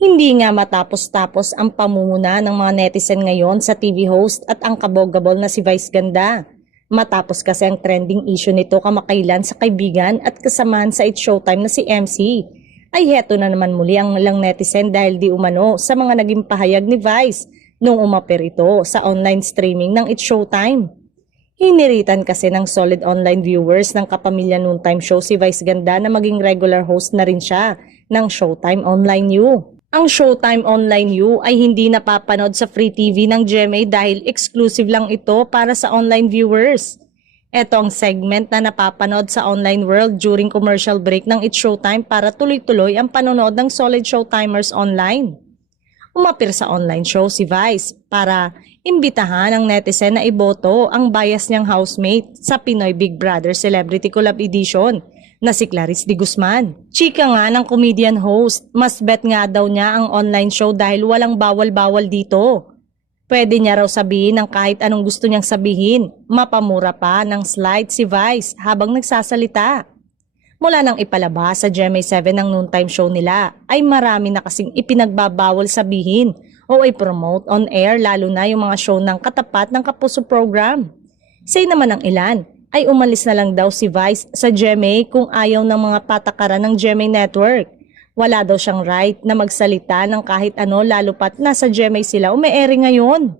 Hindi nga matapos-tapos ang pamumuna ng mga netizen ngayon sa TV host at ang kabog-gabol na si Vice Ganda. Matapos kasi ang trending issue nito kamakailan sa kaibigan at kasamahan sa It's Showtime na si MC. Ay heto na naman muli ang ilang netizen dahil di umano sa mga naging pahayag ni Vice nung umapir ito sa online streaming ng It's Showtime. Hiniritan kasi ng solid online viewers ng Kapamilya Noontime Show si Vice Ganda na maging regular host na rin siya ng Showtime Online U. Ang Showtime Online U ay hindi napapanood sa free TV ng GMA dahil exclusive lang ito para sa online viewers. Ito ang segment na napapanood sa online world during commercial break ng It's Showtime para tuloy-tuloy ang panonood ng solid Showtimers online. Umapir sa online show si Vice para imbitahan ang netizen na iboto ang bias niyang housemate sa Pinoy Big Brother Celebrity Collab Edition na si Clarice de Guzman. Chika nga ng comedian host, mas bet nga daw niya ang online show dahil walang bawal-bawal dito. Pwede niya raw sabihin ang kahit anong gusto niyang sabihin, mapamura pa ng slide si Vice habang nagsasalita. Mula nang ipalabas sa GMA7 ng noontime show nila, ay marami na kasing ipinagbabawal sabihin o i-promote on air lalo na yung mga show ng katapat ng Kapuso program. Say naman ng ilan, ay umalis na lang daw si Vice sa GMA kung ayaw ng mga patakaran ng GMA Network. Wala daw siyang right na magsalita ng kahit ano lalo pat nasa GMA sila ume-airing ngayon.